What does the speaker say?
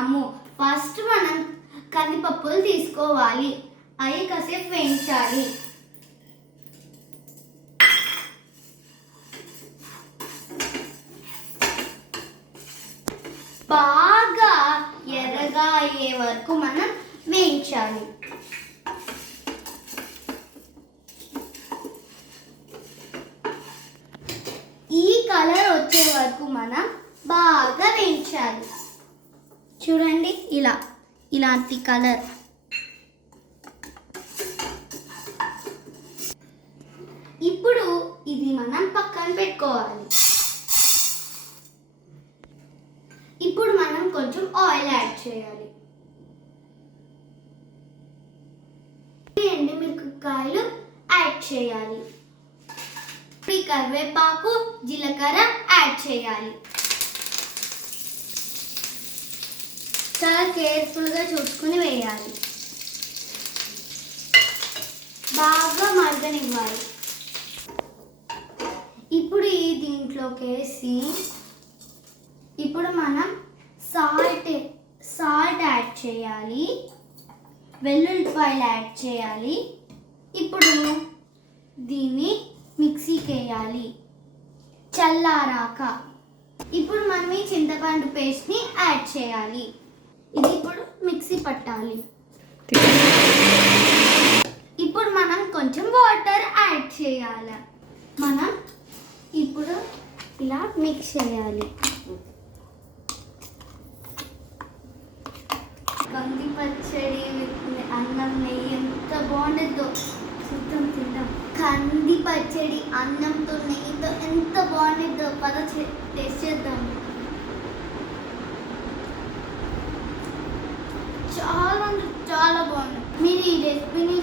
First మనం కందిపప్పులు తీసుకోవాలి. అవి కాసేపు వేయించాలి. బాగా ఎర్రగా అయ్యే వరకు మనం వేయించాలి. ఈ కలర్ వచ్చే వరకు మనం బాగా వేయించాలి. చూడండి ఇలా ఇలాంటి కలర్. ఇప్పుడు ఇది మనం పక్కన పెట్టుకోవాలి. ఇప్పుడు మనం కొంచెం ఆయిల్ యాడ్ చేయాలి. ఎండుమిరపకాయలు యాడ్ చేయాలి. కరివేపాకు జీలకర్ర యాడ్ చేయాలి. చాలా కేర్ఫుల్గా చూసుకుని వేయాలి. బాగా మరగనివ్వాలి ఇప్పుడు ఈ దీంట్లోకి వేసి ఇప్పుడు మనం సాల్ట్ సాల్ట్ యాడ్ చేయాలి. వెల్లుల్లిపాయలు యాడ్ చేయాలి. ఇప్పుడు దీన్ని మిక్సీకి వేయాలి. చల్లారాక. ఇప్పుడు మనం ఈ చింతపండు పేస్ట్ని యాడ్ చేయాలి. ఇది ఇప్పుడు మిక్సీ పట్టాలి. ఇప్పుడు మనం కొంచెం వాటర్ యాడ్ చేయాలి. మనం ఇప్పుడు ఇలా మిక్స్ చేయాలి. కంది పచ్చడి అన్నం నెయ్యి ఎంత బాగుంటుందో చూద్దాం తింటాం కంది పచ్చడి అన్నంతో నెయ్యితో ఎంత బాగుంటుందో పద టేస్ట్ చేద్దాం చాలా అంటే చాలా బాగుంది. మీరు ఈ రెసిపీని